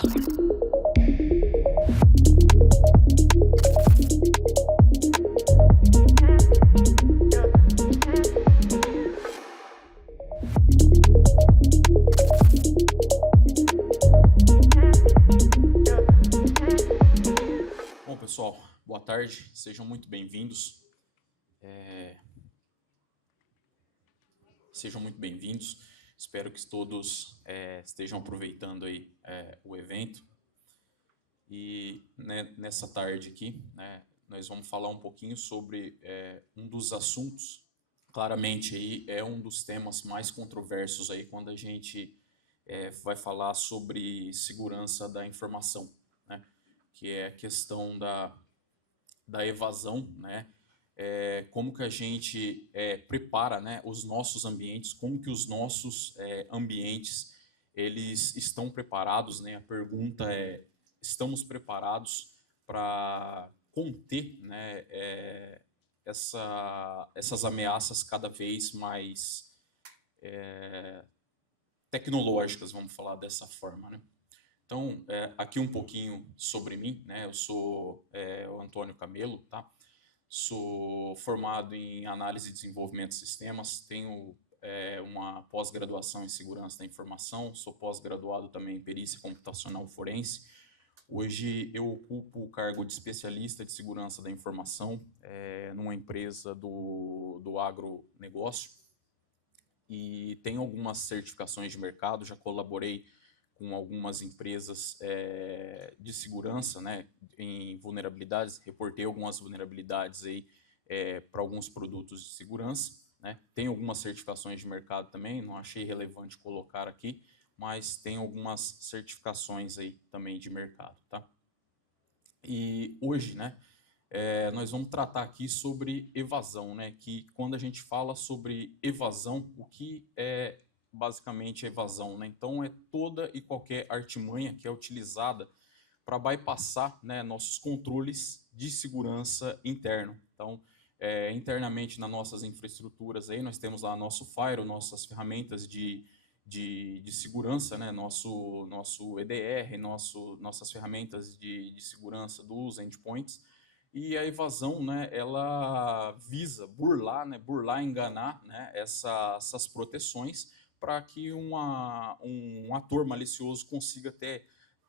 Bom, pessoal, boa tarde, sejam muito bem-vindos. Espero que todos estejam aproveitando aí o evento. E nessa tarde aqui, nós vamos falar um pouquinho sobre um dos assuntos, claramente aí é um dos temas mais controversos aí quando a gente vai falar sobre segurança da informação, né? Que é a questão da evasão, né? Como que a gente prepara, né, os nossos ambientes, como que os nossos ambientes eles estão preparados, né? A pergunta é, estamos preparados para conter, né, essas ameaças cada vez mais tecnológicas, vamos falar dessa forma, né? Então, aqui um pouquinho sobre mim, né? Eu sou o Antônio Camelo, tá? Sou formado em análise e desenvolvimento de sistemas, tenho uma pós-graduação em segurança da informação, sou pós-graduado também em perícia computacional forense. Hoje eu ocupo o cargo de especialista de segurança da informação numa empresa do agronegócio e tenho algumas certificações de mercado, já colaborei com algumas empresas de segurança, né, em vulnerabilidades, reportei algumas vulnerabilidades aí para alguns produtos de segurança, né. Tenho algumas certificações de mercado também, não achei relevante colocar aqui, mas tenho algumas certificações aí também de mercado, tá? E hoje, né, nós vamos tratar aqui sobre evasão, né, que quando a gente fala sobre evasão, o que é basicamente evasão, né? Então é toda e qualquer artimanha que é utilizada para bypassar, né, nossos controles de segurança interno. Então, internamente nas nossas infraestruturas aí nós temos lá nosso firewall, nossas ferramentas de segurança, né, nosso EDR, nossas ferramentas de segurança dos endpoints. E a evasão, né, ela visa burlar, né, enganar, né, essas proteções para que um ator malicioso consiga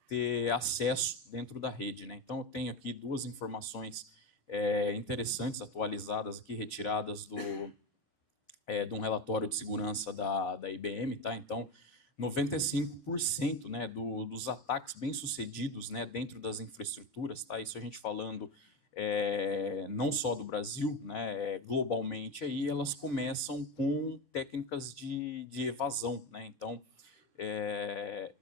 ter acesso dentro da rede, né? Então eu tenho aqui duas informações interessantes, atualizadas aqui, retiradas de um relatório de segurança da IBM, tá? Então 95%, né, dos ataques bem-sucedidos, né, dentro das infraestruturas, tá? Isso a gente falando não só do Brasil, né, globalmente, aí elas começam com técnicas de evasão, né? Então,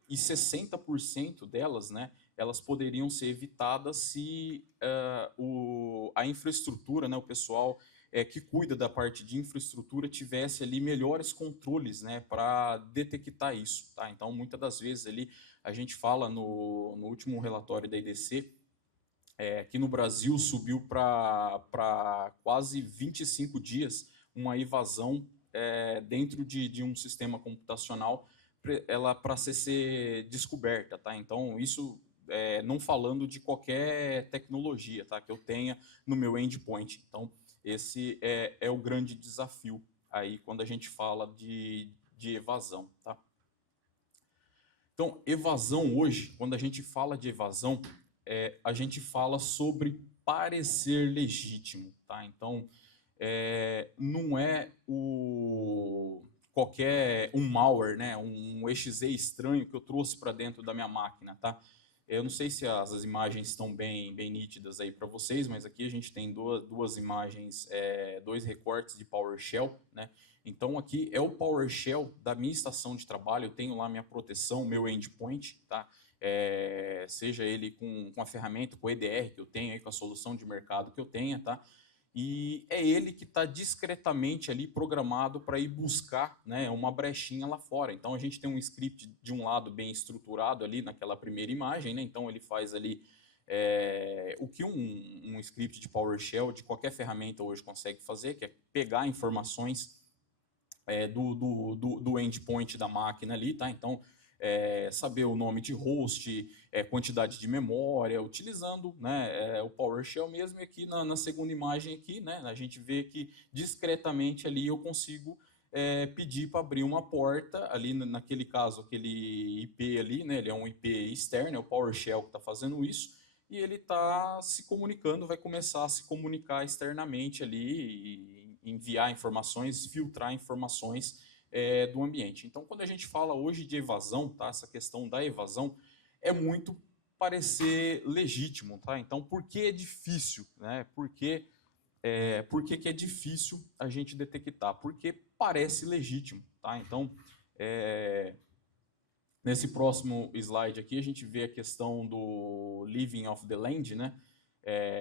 e 60% delas, né, elas poderiam ser evitadas se a infraestrutura, né, o pessoal que cuida da parte de infraestrutura tivesse ali melhores controles, né, para detectar isso, tá? Então, muitas das vezes ali a gente fala no último relatório da IDC que no Brasil subiu para quase 25 dias uma evasão dentro de um sistema computacional para ser descoberta, tá? Então, isso não falando de qualquer tecnologia, tá, que eu tenha no meu endpoint. Então, esse é o grande desafio aí quando a gente fala de evasão, tá? Então, evasão hoje, quando a gente fala de evasão, a gente fala sobre parecer legítimo, tá? Então, não é qualquer malware, né? Um exe estranho que eu trouxe para dentro da minha máquina, tá? Eu não sei se as imagens estão bem nítidas aí para vocês, mas aqui a gente tem duas imagens, dois recortes de PowerShell, né? Então aqui é o PowerShell da minha estação de trabalho, eu tenho lá minha proteção, meu endpoint, tá? Seja ele com a ferramenta, com o EDR que eu tenho, aí, com a solução de mercado que eu tenha, tá? E é ele que está discretamente ali programado para ir buscar, né, uma brechinha lá fora. Então a gente tem um script de um lado bem estruturado ali naquela primeira imagem, né? Então ele faz ali o que um script de PowerShell, de qualquer ferramenta hoje consegue fazer, que é pegar informações do endpoint da máquina ali, tá? Então saber o nome de host, quantidade de memória, utilizando, né, o PowerShell mesmo. E aqui na segunda imagem aqui, né, a gente vê que discretamente ali eu consigo pedir para abrir uma porta ali, naquele caso, aquele IP ali, né, ele é um IP externo, é o PowerShell que está fazendo isso, e ele está se comunicando, vai começar a se comunicar externamente ali, e enviar informações, filtrar informações do ambiente. Então, quando a gente fala hoje de evasão, tá, essa questão da evasão é muito parecer legítimo, tá? Então, por que é difícil, né? Por que que é difícil a gente detectar? Porque parece legítimo, tá? Então, nesse próximo slide aqui, a gente vê a questão do Living of the Land, né?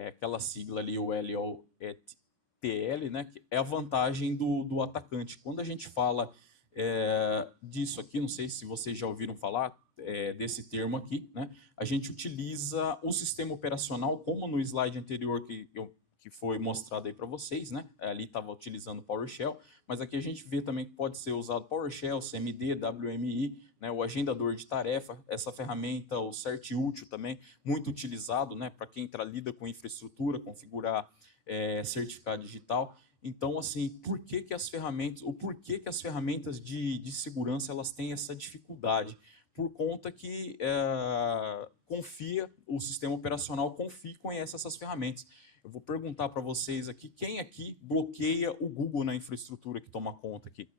Aquela sigla ali, o LOTL, né? Que é a vantagem do atacante. Quando a gente fala disso aqui, não sei se vocês já ouviram falar desse termo aqui, né? A gente utiliza o sistema operacional, como no slide anterior que foi mostrado aí para vocês, né? Ali estava utilizando PowerShell, mas aqui a gente vê também que pode ser usado PowerShell, CMD, WMI, né? O agendador de tarefa, essa ferramenta, o CertÚtil também, muito utilizado, né? Para quem lida com infraestrutura, configurar certificado digital. Então, assim, por que as ferramentas de segurança elas têm essa dificuldade? Por conta que o sistema operacional confia e conhece essas ferramentas. Eu vou perguntar para vocês aqui, quem aqui bloqueia o Google na infraestrutura que toma conta aqui?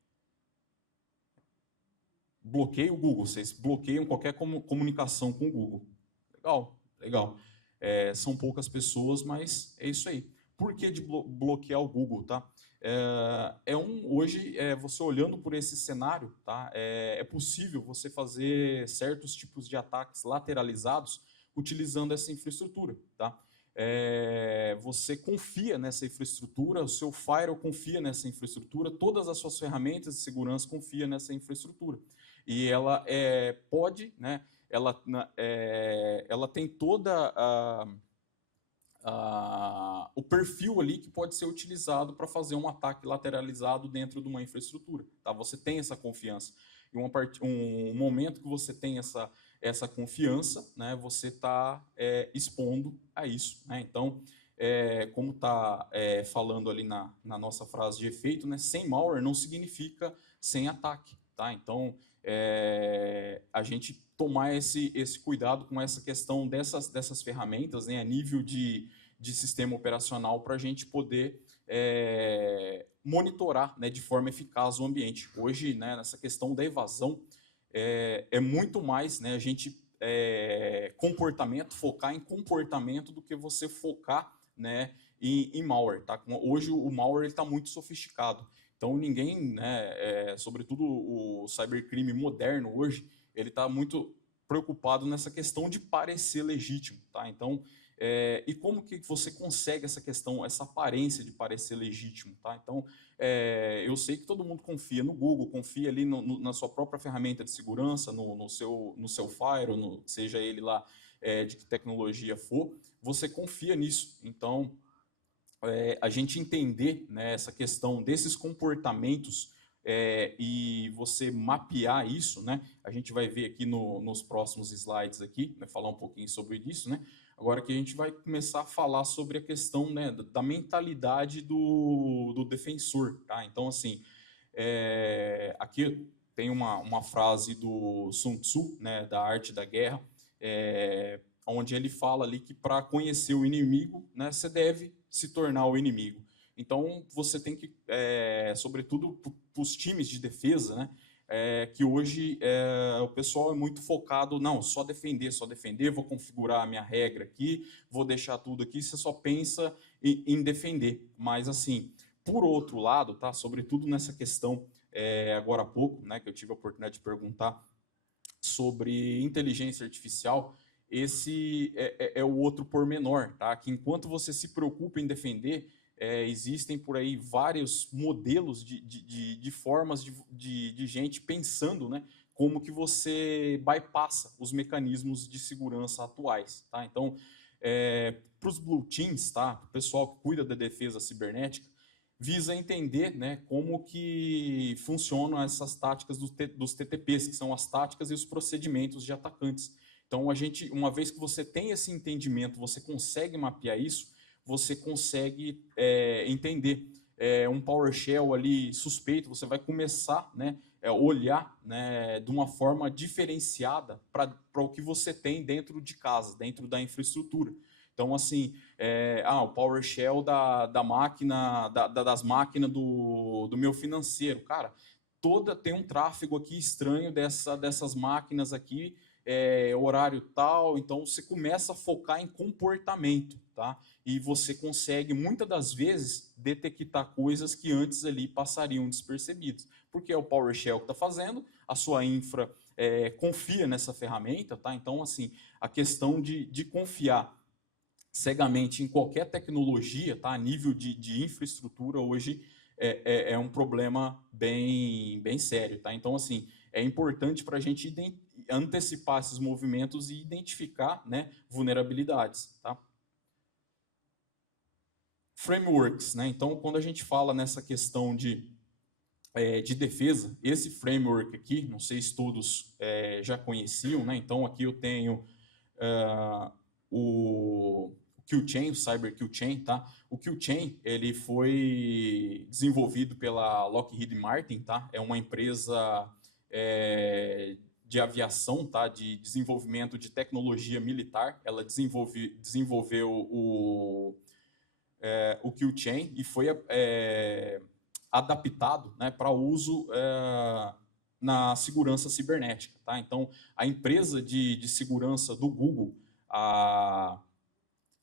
Bloqueia o Google, vocês bloqueiam qualquer comunicação com o Google. Legal, legal. São poucas pessoas, mas é isso aí. Por que de bloquear o Google, tá? Hoje, você olhando por esse cenário, tá? É possível você fazer certos tipos de ataques lateralizados utilizando essa infraestrutura, tá? Você confia nessa infraestrutura, o seu firewall confia nessa infraestrutura, todas as suas ferramentas de segurança confiam nessa infraestrutura. E ela pode, né? Ela tem toda o perfil ali que pode ser utilizado para fazer um ataque lateralizado dentro de uma infraestrutura. Tá? Você tem essa confiança. E um momento que você tem essa confiança, né, você está expondo a isso. Né? Então, como está falando ali na nossa frase de efeito, né, sem malware não significa sem ataque. Tá? Então, a gente tomar esse cuidado com essa questão dessas ferramentas, né, a nível de sistema operacional, para a gente poder monitorar, né, de forma eficaz o ambiente. Hoje, né, nessa questão da evasão, é muito mais, né, a gente focar em comportamento do que você focar, né, em malware. Tá? Hoje o malware está muito sofisticado. Então ninguém, né, sobretudo o cybercrime moderno hoje, ele está muito preocupado nessa questão de parecer legítimo. Tá? Então, e como que você consegue essa questão, essa aparência de parecer legítimo? Tá? Então, eu sei que todo mundo confia no Google, confia ali na sua própria ferramenta de segurança, no seu firewall, seja ele lá de que tecnologia for, você confia nisso. Então, a gente entender, né, essa questão desses comportamentos e você mapear isso, né? A gente vai ver aqui nos próximos slides aqui, né, falar um pouquinho sobre isso, né? Agora que a gente vai começar a falar sobre a questão, né, da mentalidade do defensor, tá? Então, assim, aqui tem uma frase do Sun Tzu, né, da Arte da Guerra, onde ele fala ali que para conhecer o inimigo, né, você deve se tornar o inimigo. Então, você tem que, sobretudo para os times de defesa, né, que hoje o pessoal é muito focado, não, só defender, vou configurar a minha regra aqui, vou deixar tudo aqui, você só pensa em defender. Mas, assim, por outro lado, tá, sobretudo nessa questão, agora há pouco, né, que eu tive a oportunidade de perguntar sobre inteligência artificial, esse é o outro pormenor, tá? Que enquanto você se preocupa em defender, existem por aí vários modelos de formas de gente pensando, né? Como que você bypassa os mecanismos de segurança atuais, tá? Então, para os blue teams, tá? O pessoal que cuida da defesa cibernética, visa entender, né, como que funcionam essas táticas dos TTPs, que são as táticas e os procedimentos de atacantes. Então, uma vez que você tem esse entendimento, você consegue mapear isso, você consegue entender um PowerShell ali suspeito, você vai começar, né, olhar, né, de uma forma diferenciada para o que você tem dentro de casa, dentro da infraestrutura. Então, assim, o PowerShell da máquina, das máquinas do meu financeiro. Cara, tem um tráfego aqui estranho dessas máquinas aqui, horário tal, então você começa a focar em comportamento, tá? E você consegue, muitas das vezes, detectar coisas que antes ali passariam despercebidas. Porque é o PowerShell que está fazendo, a sua infra confia nessa ferramenta, tá? Então, assim, a questão de confiar cegamente em qualquer tecnologia, tá? A nível de infraestrutura hoje é um problema bem sério, tá? Então, assim, é importante para a gente antecipar esses movimentos e identificar, né, vulnerabilidades, tá? Frameworks, né? Então, quando a gente fala nessa questão de defesa, esse framework aqui, não sei se todos já conheciam, né? Então, aqui eu tenho o Q-Chain, o Cyber Q-Chain, tá? O Q-Chain, ele foi desenvolvido pela Lockheed Martin, tá? É uma empresa de aviação, tá? De desenvolvimento de tecnologia militar. Ela desenvolveu o Q-Chain e foi adaptado, né, para uso na segurança cibernética, tá? Então, a empresa de segurança do Google, a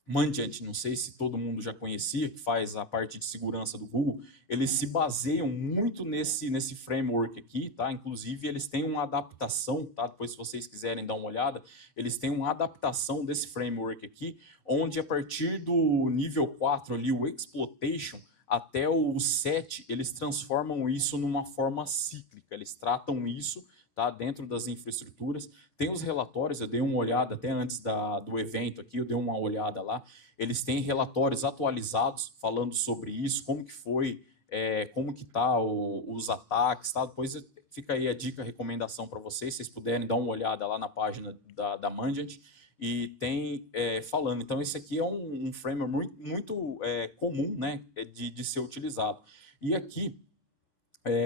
Mandiant, não sei se todo mundo já conhecia, que faz a parte de segurança do Google, eles se baseiam muito nesse framework aqui, tá? Inclusive, eles têm uma adaptação, tá? Depois, se vocês quiserem dar uma olhada, eles têm uma adaptação desse framework aqui, onde a partir do nível 4 ali, o Exploitation, até o 7, eles transformam isso numa forma cíclica, eles tratam isso, tá, dentro das infraestruturas. Tem os relatórios, eu dei uma olhada até antes do evento aqui, eu dei uma olhada lá. Eles têm relatórios atualizados falando sobre isso, como que foi, como que tá os ataques, tá? Depois fica aí a dica, a recomendação para vocês, se vocês puderem dar uma olhada lá na página da Mandiant, e tem falando. Então, esse aqui é um framework muito comum, né, de ser utilizado. E aqui,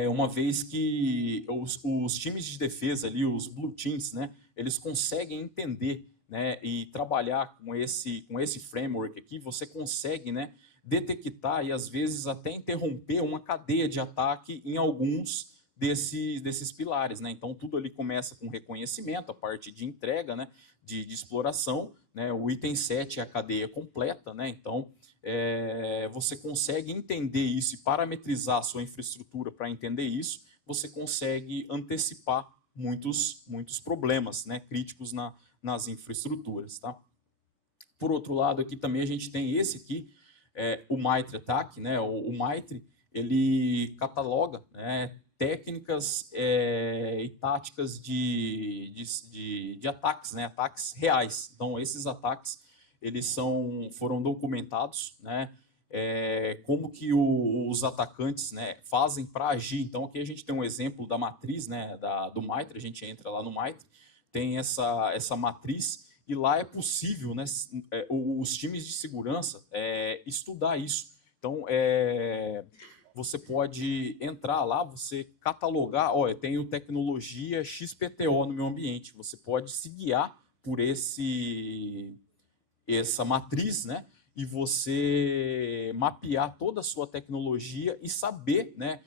uma vez que os times de defesa ali, os blue teams, né, eles conseguem entender, né, e trabalhar com esse framework aqui, você consegue, né, detectar e às vezes até interromper uma cadeia de ataque em alguns desses pilares, né? Então tudo ali começa com reconhecimento, a parte de entrega, né, de exploração, né? O item 7 é a cadeia completa, né? Então você consegue entender isso e parametrizar a sua infraestrutura para entender isso, você consegue antecipar muitos problemas, né, críticos nas infraestruturas. Tá? Por outro lado, aqui também a gente tem esse aqui, o MITRE ATT&CK, né, o MITRE, ele cataloga, né, técnicas e táticas de ataques, né, ataques reais. Então, esses ataques eles foram documentados, né, como que os atacantes, né, fazem para agir. Então, aqui a gente tem um exemplo da matriz, né, do MITRE, a gente entra lá no MITRE, tem essa matriz, e lá é possível, né, os times de segurança estudar isso. Então, você pode entrar lá, você catalogar, eu tenho tecnologia XPTO no meu ambiente, você pode se guiar por essa matriz, né, e você mapear toda a sua tecnologia e saber, né,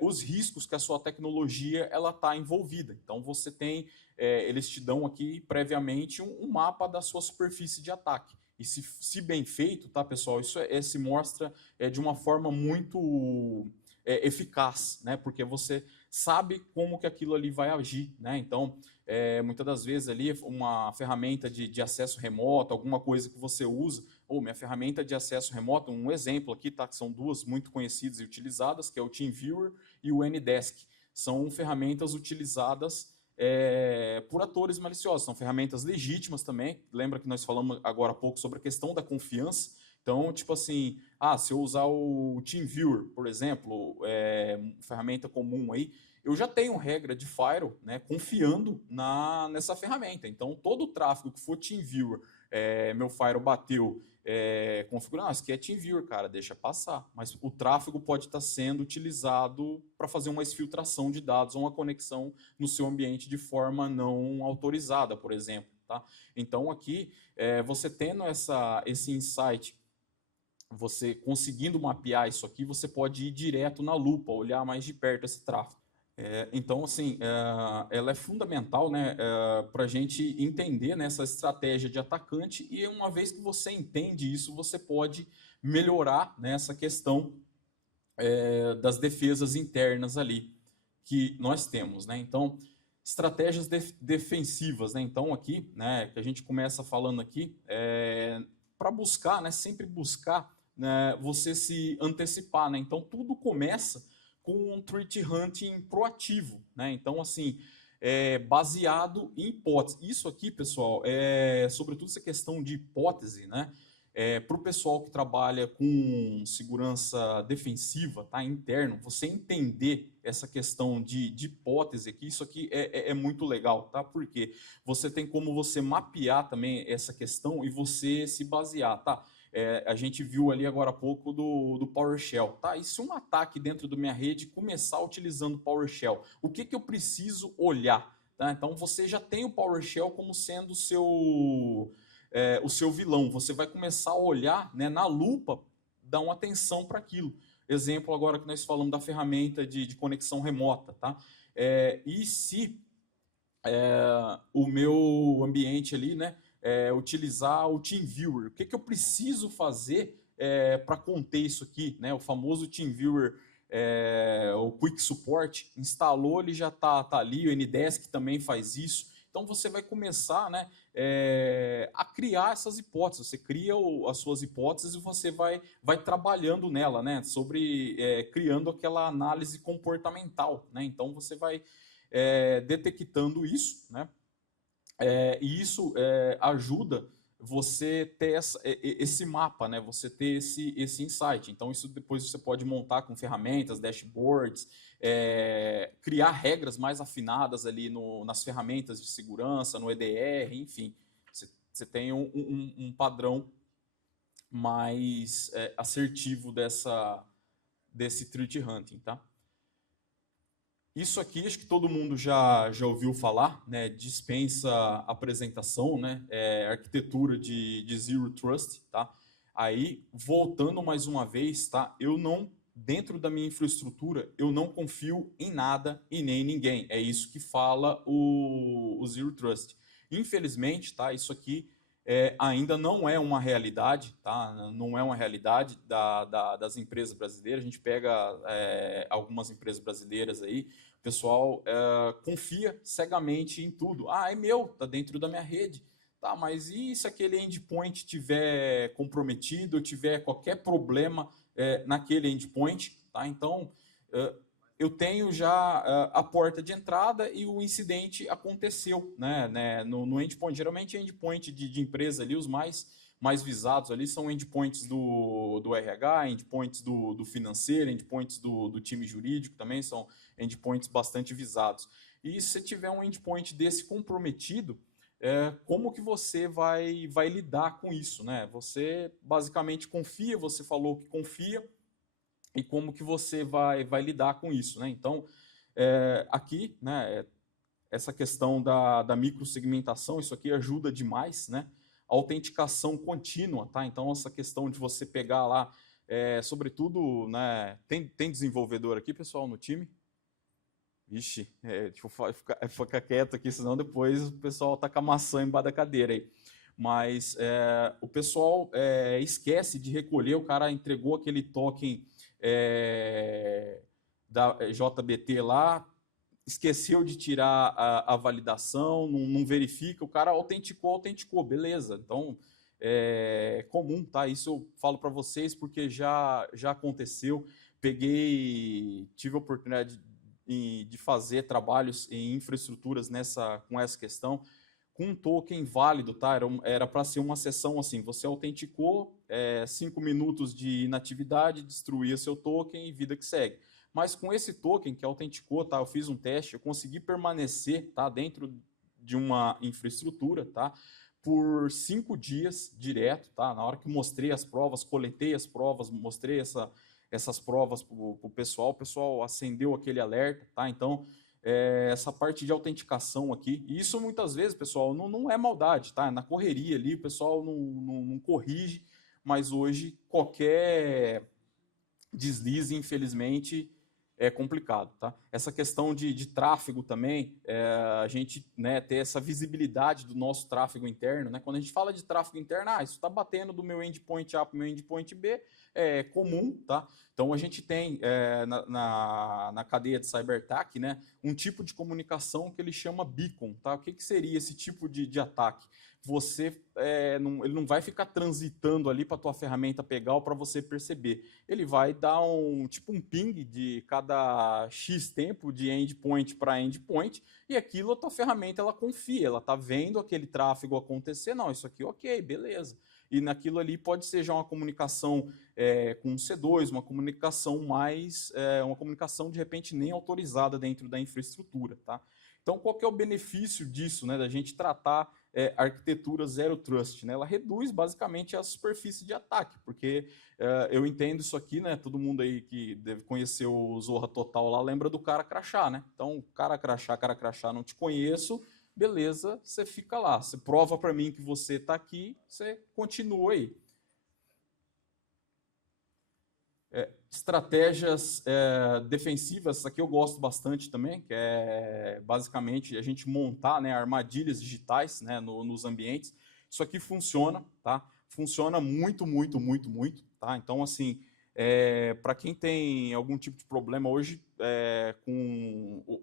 os riscos que a sua tecnologia ela está envolvida. Então você tem, eles te dão aqui previamente um mapa da sua superfície de ataque. E se bem feito, tá, pessoal, isso se mostra de uma forma muito eficaz, né? Porque você sabe como que aquilo ali vai agir, né? Então, muitas das vezes ali uma ferramenta de acesso remoto, alguma coisa que você usa, ou minha ferramenta de acesso remoto, um exemplo aqui, tá? Que são duas muito conhecidas e utilizadas, que é o TeamViewer e o Ndesk. São ferramentas utilizadas por atores maliciosos, são ferramentas legítimas também. Lembra que nós falamos agora há pouco sobre a questão da confiança? Então, tipo assim, se eu usar o TeamViewer, por exemplo, ferramenta comum aí, eu já tenho regra de firewall, né, confiando nessa ferramenta. Então, todo o tráfego que for TeamViewer, meu firewall bateu, configurando, isso aqui é TeamViewer, cara, deixa passar. Mas o tráfego pode estar sendo utilizado para fazer uma exfiltração de dados ou uma conexão no seu ambiente de forma não autorizada, por exemplo. Tá? Então, aqui, você tendo esse insight, você conseguindo mapear isso aqui, você pode ir direto na lupa, olhar mais de perto esse tráfego. Então, assim, ela é fundamental, né, para a gente entender, né, essa estratégia de atacante, e uma vez que você entende isso, você pode melhorar, né, essa questão das defesas internas ali que nós temos. Né? Então, estratégias defensivas. Né? Então, aqui, né, que a gente começa falando aqui, para buscar, né, sempre buscar, né, você se antecipar. Né? Então, tudo começa com um threat hunting proativo. Né? Então, assim, baseado em hipótese. Isso aqui, pessoal, sobretudo essa questão de hipótese, né? Para o pessoal que trabalha com segurança defensiva, tá, interno, você entender essa questão de hipótese aqui, isso aqui é muito legal, tá? Porque você tem como você mapear também essa questão e você se basear, tá? A gente viu ali agora há pouco do PowerShell, tá? E se um ataque dentro da minha rede começar utilizando PowerShell, o que eu preciso olhar? Tá? Então você já tem o PowerShell como sendo o seu vilão. Você vai começar a olhar, né, na lupa, dar uma atenção para aquilo. Exemplo agora que nós falamos da ferramenta de conexão remota. Tá? E se o meu ambiente ali, né, utilizar o TeamViewer, o que eu preciso fazer para conter isso aqui? Né? O famoso TeamViewer, o Quick Support, instalou, ele já está ali, o Ndesk também faz isso. Então você vai começar, né, a criar essas hipóteses. Você cria as suas hipóteses e você vai trabalhando nela, né, sobre criando aquela análise comportamental. Né? Então você vai detectando isso, né? E isso ajuda você ter esse mapa, né? Você ter esse insight. Então, isso depois você pode montar com ferramentas, dashboards, criar regras mais afinadas ali nas ferramentas de segurança, no EDR, enfim. Você tem um padrão mais assertivo desse threat hunting, tá? Isso aqui acho que todo mundo já ouviu falar, né? Dispensa apresentação, né? Arquitetura de Zero Trust, tá? Aí, voltando mais uma vez, tá? Eu não, dentro da minha infraestrutura, eu não confio em nada e nem em ninguém. É isso que fala o Zero Trust. Infelizmente, tá? Isso aqui ainda não é uma realidade, tá? Não é uma realidade das empresas brasileiras. A gente pega algumas empresas brasileiras aí, o pessoal confia cegamente em tudo. É meu, tá dentro da minha rede. Tá, mas e se aquele endpoint tiver comprometido, ou tiver qualquer problema naquele endpoint? Tá? Então, eu tenho já a porta de entrada e o incidente aconteceu, né, no endpoint. Geralmente, endpoint de empresa ali, os mais visados ali são endpoints do RH, endpoints do financeiro, endpoints do time jurídico também são endpoints bastante visados. E se você tiver um endpoint desse comprometido, como que você vai lidar com isso? Né? Você basicamente confia, você falou que confia, e como que você vai lidar com isso? Né? Então, aqui, né, essa questão da microsegmentação, isso aqui ajuda demais, né? Autenticação contínua, tá? Então, essa questão de você pegar lá, sobretudo, né, tem desenvolvedor aqui, pessoal, no time? Ixi, tipo, fica quieto aqui, senão depois o pessoal tá com a maçã embaixo da cadeira aí. Mas o pessoal esquece de recolher, o cara entregou aquele token da JBT lá, esqueceu de tirar a validação, não verifica, o cara autenticou, beleza. Então, é comum, tá? Isso eu falo para vocês porque já aconteceu. Tive a oportunidade de fazer trabalhos em infraestruturas com essa questão, com um token válido, tá? Era para ser uma sessão assim, você autenticou, 5 minutos de inatividade, destruía seu token e vida que segue. Mas com esse token que autenticou, tá? Eu fiz um teste, eu consegui permanecer, tá? Dentro de uma infraestrutura, tá? Por 5 dias direto, tá? Na hora que mostrei as provas, coletei as provas, mostrei essas provas para o pessoal acendeu aquele alerta, tá? Então, essa parte de autenticação aqui, e isso muitas vezes, pessoal, não é maldade, tá? Na correria ali, o pessoal não corrige, mas hoje qualquer deslize, infelizmente, é complicado, tá? Essa questão de tráfego também, a gente, né, ter essa visibilidade do nosso tráfego interno, né? Quando a gente fala de tráfego interno, isso está batendo do meu endpoint A para o meu endpoint B, é comum, tá? Então a gente tem na cadeia de CyberAttack, né, um tipo de comunicação que ele chama beacon, tá? O que seria esse tipo de ataque? Você ele não vai ficar transitando ali para a tua ferramenta pegar ou para você perceber. Ele vai dar um ping de cada X tempo de endpoint para endpoint e aquilo a tua ferramenta ela confia, ela está vendo aquele tráfego acontecer, não, isso aqui ok, beleza. E naquilo ali pode ser já uma comunicação com um C2, uma comunicação uma comunicação de repente nem autorizada dentro da infraestrutura, tá? Então, qual que é o benefício disso, né, da gente tratar arquitetura Zero Trust? Né? Ela reduz basicamente a superfície de ataque, porque eu entendo isso aqui, né, todo mundo aí que deve conhecer o Zorra Total lá, lembra do cara crachá, né? Então, cara crachá, não te conheço, beleza, você fica lá, você prova para mim que você está aqui, você continua aí. Estratégias defensivas, aqui eu gosto bastante também, que é basicamente a gente montar, né, armadilhas digitais, né, nos ambientes. Isso aqui funciona, tá? Funciona muito, muito, muito, muito, tá? Então, assim, para quem tem algum tipo de problema hoje,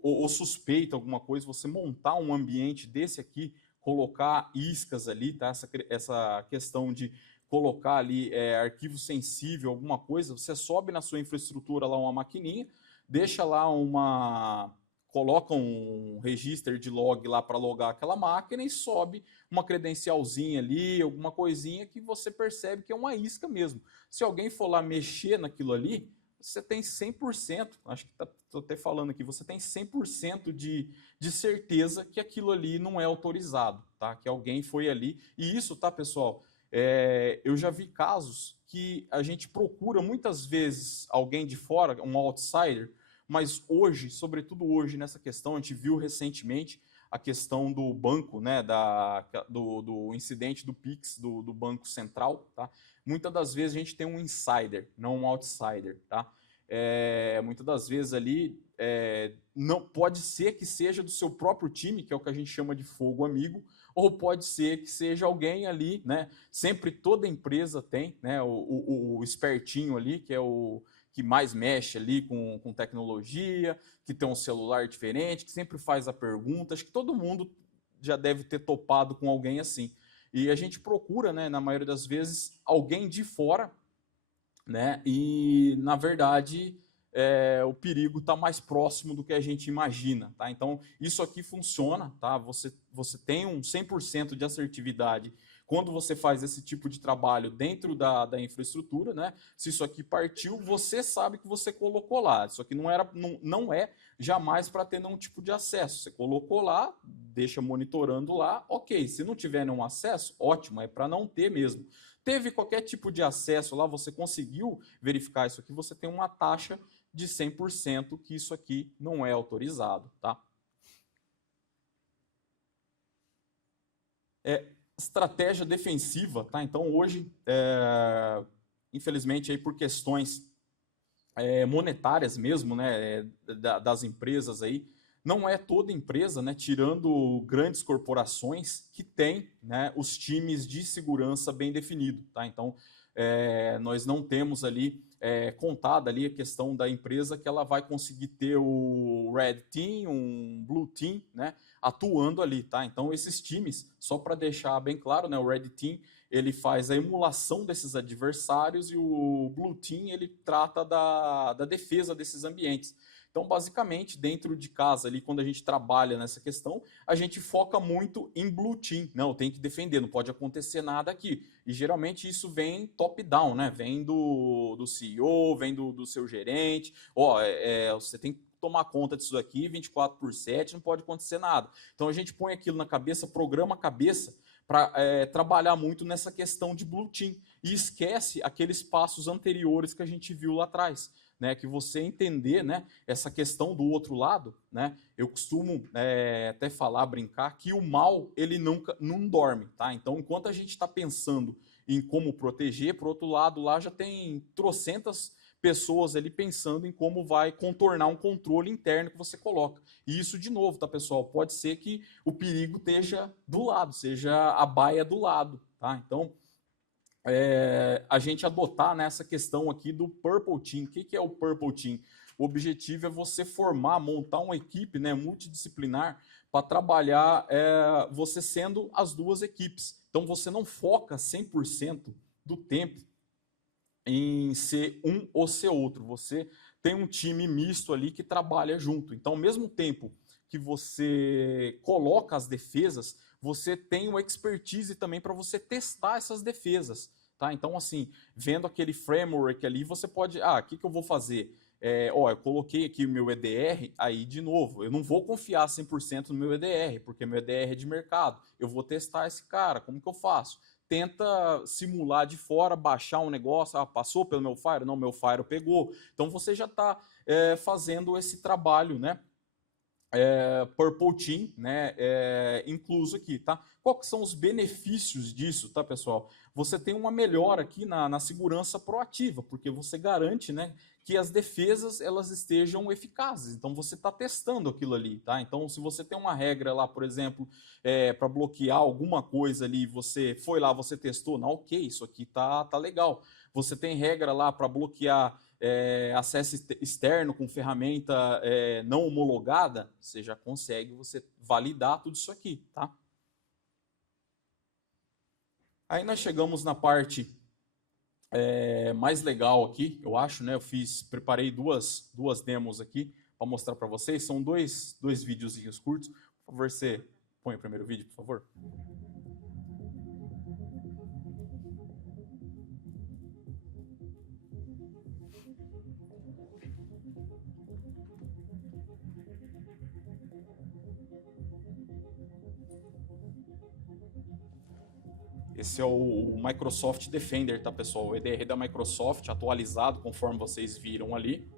ou suspeita alguma coisa, você montar um ambiente desse aqui, colocar iscas ali, tá? Essa questão de colocar ali arquivo sensível, alguma coisa, você sobe na sua infraestrutura lá uma maquininha, deixa lá coloca um register de log lá para logar aquela máquina e sobe uma credencialzinha ali, alguma coisinha que você percebe que é uma isca mesmo. Se alguém for lá mexer naquilo ali, você tem 100%, acho que estou até falando aqui, você tem 100% de certeza que aquilo ali não é autorizado, tá? Que alguém foi ali. E isso, tá, pessoal? Eu já vi casos que a gente procura muitas vezes alguém de fora, um outsider, mas hoje, sobretudo hoje, nessa questão, a gente viu recentemente a questão do banco, né, do incidente do Pix, do Banco Central, tá? Muitas das vezes a gente tem um insider, não um outsider, tá? Muitas das vezes ali, não pode ser que seja do seu próprio time, que é o que a gente chama de fogo amigo, ou pode ser que seja alguém ali, né? Sempre toda empresa tem, né, o espertinho ali, que é o que mais mexe ali com tecnologia, que tem um celular diferente, que sempre faz a pergunta. Acho que todo mundo já deve ter topado com alguém assim. E a gente procura, né, na maioria das vezes, alguém de fora, né? E, na verdade, o perigo está mais próximo do que a gente imagina, tá? Então, isso aqui funciona, tá? Você tem um 100% de assertividade quando você faz esse tipo de trabalho dentro da infraestrutura, né? Se isso aqui partiu, você sabe que você colocou lá. Isso aqui não é jamais para ter nenhum tipo de acesso. Você colocou lá, deixa monitorando lá, ok. Se não tiver nenhum acesso, ótimo, é para não ter mesmo. Teve qualquer tipo de acesso lá, você conseguiu verificar isso aqui, você tem uma taxa de 100% que isso aqui não é autorizado, tá? Estratégia defensiva, tá? Então hoje, infelizmente, aí por questões monetárias mesmo, né, das empresas aí, não é toda empresa, né, tirando grandes corporações, que tem, né, os times de segurança bem definidos, tá? Então, nós não temos ali contada ali a questão da empresa que ela vai conseguir ter o Red Team, um Blue Team, né, atuando ali, tá? Então, esses times, só para deixar bem claro, né, o Red Team ele faz a emulação desses adversários e o Blue Team ele trata da defesa desses ambientes. Então, basicamente, dentro de casa, ali, quando a gente trabalha nessa questão, a gente foca muito em Blue Team. Não, tem que defender, não pode acontecer nada aqui. E geralmente isso vem top-down, né? Vem do CEO, vem do seu gerente. Ó, você tem que tomar conta disso aqui 24/7, não pode acontecer nada. Então a gente põe aquilo na cabeça, programa a cabeça para trabalhar muito nessa questão de Blue Team e esquece aqueles passos anteriores que a gente viu lá atrás. Né, que você entender, né, essa questão do outro lado, né, eu costumo até falar, brincar, que o mal ele nunca não dorme. Tá? Então, enquanto a gente está pensando em como proteger, por outro lado, lá já tem trocentas pessoas ali pensando em como vai contornar um controle interno que você coloca. E isso, de novo, tá, pessoal? Pode ser que o perigo esteja do lado, seja a baia do lado. Tá? Então, a gente adotar nessa questão aqui do Purple Team. O que é o Purple Team? O objetivo é você formar, montar uma equipe, né, multidisciplinar para trabalhar você sendo as duas equipes. Então você não foca 100% do tempo em ser um ou ser outro. Você tem um time misto ali que trabalha junto. Então, ao mesmo tempo que você coloca as defesas, você tem uma expertise também para você testar essas defesas. Tá? Então, assim, vendo aquele framework ali, você pode... o que eu vou fazer? Eu coloquei aqui o meu EDR, aí, de novo, eu não vou confiar 100% no meu EDR, porque meu EDR é de mercado. Eu vou testar esse cara, como que eu faço? Tenta simular de fora, baixar um negócio, passou pelo meu Fire? Não, meu Fire pegou. Então, você já está fazendo esse trabalho, né? Purple Team, né, incluso aqui, tá? Quais são os benefícios disso, tá, pessoal? Você tem uma melhora aqui na segurança proativa, porque você garante, né, que as defesas elas estejam eficazes. Então você está testando aquilo ali, tá? Então se você tem uma regra lá, por exemplo, para bloquear alguma coisa ali, você foi lá, você testou, não, ok, isso aqui tá legal. Você tem regra lá para bloquear acesso externo com ferramenta não homologada, você já consegue validar tudo isso aqui, tá? Aí nós chegamos na parte mais legal aqui, eu acho, né? Preparei duas demos aqui para mostrar para vocês. São dois videozinhos curtos. Por favor, você põe o primeiro vídeo, por favor. Esse é o Microsoft Defender, tá, pessoal? O EDR da Microsoft, atualizado, conforme vocês viram ali.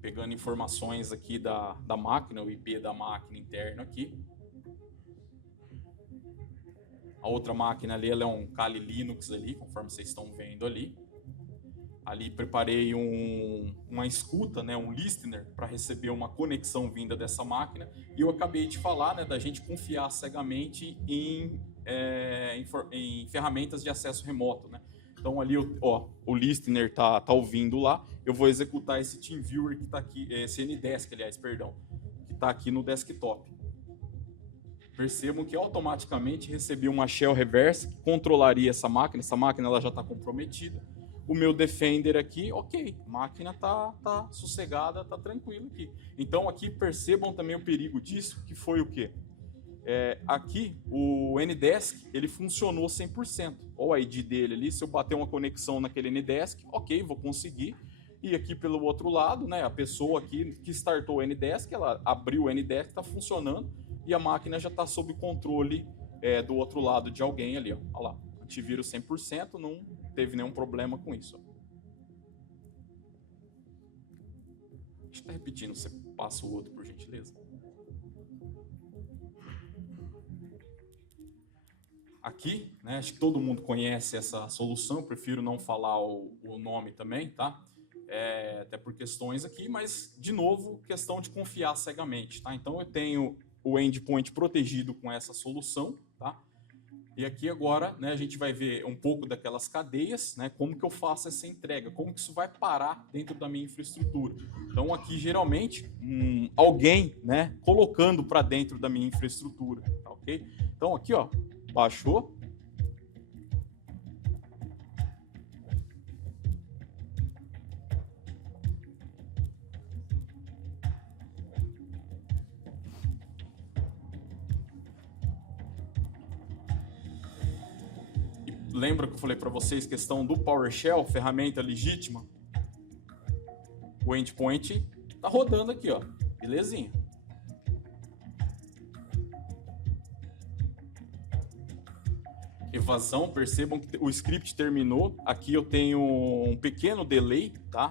Pegando informações aqui da máquina, o IP da máquina interna aqui. A outra máquina ali, ela é um Kali Linux ali, conforme vocês estão vendo ali. Ali preparei uma escuta, né, um listener, para receber uma conexão vinda dessa máquina. E eu acabei de falar, né, da gente confiar cegamente em ferramentas de acesso remoto. Né? Então ali, o listener tá ouvindo lá. Eu vou executar esse TeamViewer que está aqui, esse NDesk, aliás, perdão, que está aqui no desktop. Percebam que automaticamente recebi uma shell reversa que controlaria essa máquina. Essa máquina ela já está comprometida. O meu Defender aqui, ok, a máquina tá sossegada, tá tranquilo aqui. Então aqui percebam também o perigo disso, que foi o quê? Aqui o NDesk, ele funcionou 100%. Olha o ID dele ali, se eu bater uma conexão naquele NDesk, ok, vou conseguir. E aqui pelo outro lado, né, a pessoa aqui que startou o NDesk, ela abriu o NDesk, está funcionando, e a máquina já está sob controle do outro lado de alguém ali. Olha lá, antivírus 100%, não teve nenhum problema com isso. Deixa eu estar repetindo, você passa o outro, por gentileza. Aqui, né, acho que todo mundo conhece essa solução, eu prefiro não falar o nome também, tá? Até por questões aqui, mas, de novo, questão de confiar cegamente, tá? Então, eu tenho o endpoint protegido com essa solução, tá? E aqui agora, né, a gente vai ver um pouco daquelas cadeias, né, como que eu faço essa entrega, como que isso vai parar dentro da minha infraestrutura. Então aqui geralmente alguém, né, colocando para dentro da minha infraestrutura, tá, ok? Então aqui, ó, baixou. lembra que eu falei para vocês, questão do PowerShell, ferramenta legítima? O endpoint está rodando aqui, ó, belezinha. Evasão, percebam que o script terminou. Aqui eu tenho um pequeno delay, tá?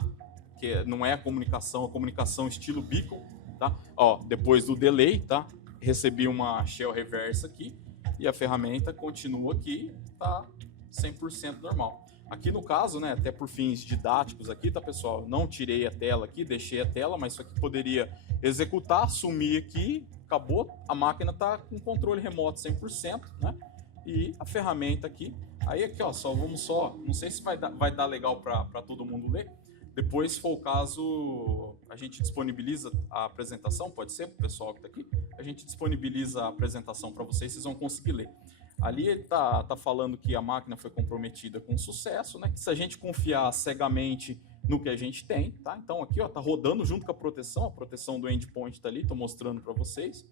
Que não é a comunicação estilo beacon, tá? Ó, depois do delay, tá? Recebi uma shell reversa aqui e a ferramenta continua aqui, tá 100% normal. Aqui no caso, né, até por fins didáticos aqui, tá, pessoal? Não tirei a tela aqui, deixei a tela, mas isso aqui poderia executar, sumir aqui, acabou. A máquina tá com controle remoto 100%, né? E a ferramenta aqui. Aí aqui, ó, não sei se vai dar legal para todo mundo ler. Depois, se for o caso, a gente disponibiliza a apresentação, pode ser, para o pessoal que está aqui, a gente disponibiliza a apresentação para vocês vão conseguir ler. Ali ele tá falando que a máquina foi comprometida com sucesso, né? Que se a gente confiar cegamente no que a gente tem, tá? Então aqui, ó, tá rodando junto com a proteção do endpoint tá ali, tô mostrando para vocês.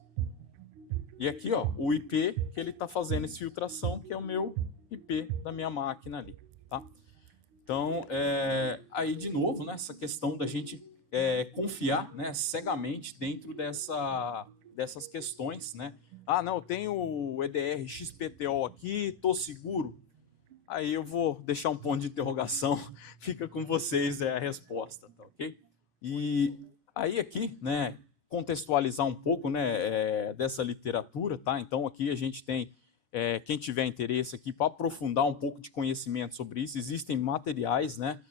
E aqui, ó, o IP que ele tá fazendo essa filtração, que é o meu IP da minha máquina ali, tá? Então, aí de novo, né, essa questão da gente confiar, né, cegamente dentro dessas questões, né? Ah, não, eu tenho o EDR XPTO aqui, tô seguro. Aí eu vou deixar um ponto de interrogação, fica com vocês a resposta, tá ok? E aí aqui, né, contextualizar um pouco, né, dessa literatura, tá? Então aqui a gente tem, quem tiver interesse aqui para aprofundar um pouco de conhecimento sobre isso, existem materiais, né,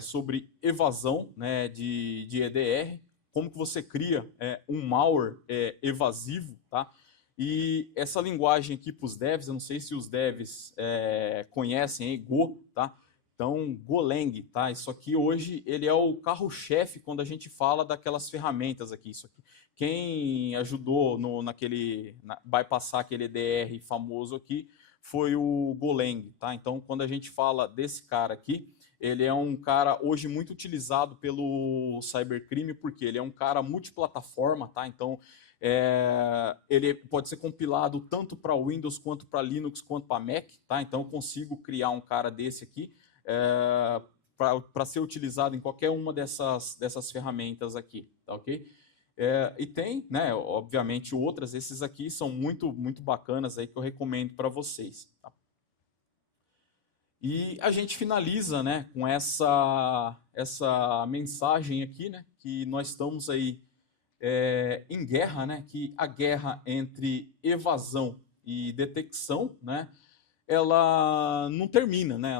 sobre evasão, né, de EDR, como que você cria um malware evasivo, tá? E essa linguagem aqui para os devs, eu não sei se os devs conhecem aí, Go, tá? Então, Golang, tá? Isso aqui hoje, ele é o carro-chefe quando a gente fala daquelas ferramentas aqui. Isso aqui. Quem ajudou bypassar aquele EDR famoso aqui foi o Golang, tá? Então, quando a gente fala desse cara aqui, ele é um cara hoje muito utilizado pelo cybercrime, porque ele é um cara multiplataforma, tá? Então, ele pode ser compilado tanto para Windows, quanto para Linux, quanto para Mac, tá? Então, eu consigo criar um cara desse aqui para ser utilizado em qualquer uma dessas ferramentas aqui, tá ok? E tem, né, obviamente, outras. Esses aqui são muito, muito bacanas aí que eu recomendo para vocês, tá? E a gente finaliza, né, com essa mensagem aqui, né, que nós estamos aí em guerra, né, que a guerra entre evasão e detecção, né, ela não termina, né,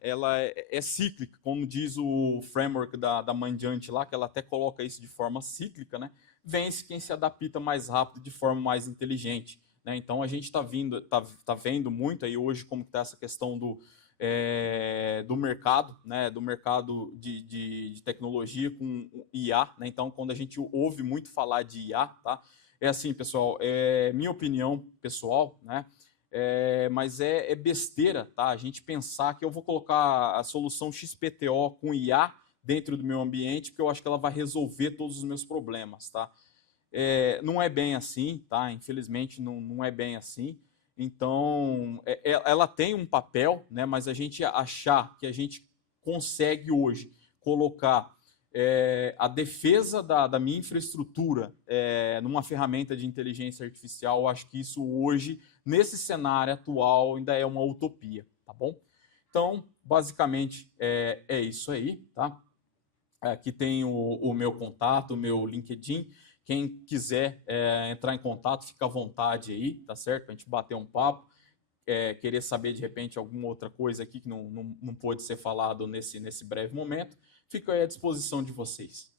ela é cíclica, como diz o framework da Mandiant lá, que ela até coloca isso de forma cíclica, né, vence quem se adapta mais rápido, de forma mais inteligente, né. Então a gente está vendo muito aí hoje como está essa questão do mercado, né, do mercado de tecnologia com IA, né? Então, quando a gente ouve muito falar de IA, tá? É assim, pessoal, minha opinião pessoal, né? Mas é besteira, tá? A gente pensar que eu vou colocar a solução XPTO com IA dentro do meu ambiente, porque eu acho que ela vai resolver todos os meus problemas, tá? Não é bem assim, tá? Infelizmente, não é bem assim. Então, ela tem um papel, né, mas a gente achar que a gente consegue hoje colocar a defesa da minha infraestrutura numa ferramenta de inteligência artificial, eu acho que isso hoje, nesse cenário atual, ainda é uma utopia, tá bom? Então, basicamente, é isso aí, tá? Aqui tem o meu contato, o meu LinkedIn. Quem quiser entrar em contato, fica à vontade aí, tá certo? Para a gente bater um papo, querer saber de repente alguma outra coisa aqui que não pôde ser falado nesse breve momento, fico aí à disposição de vocês.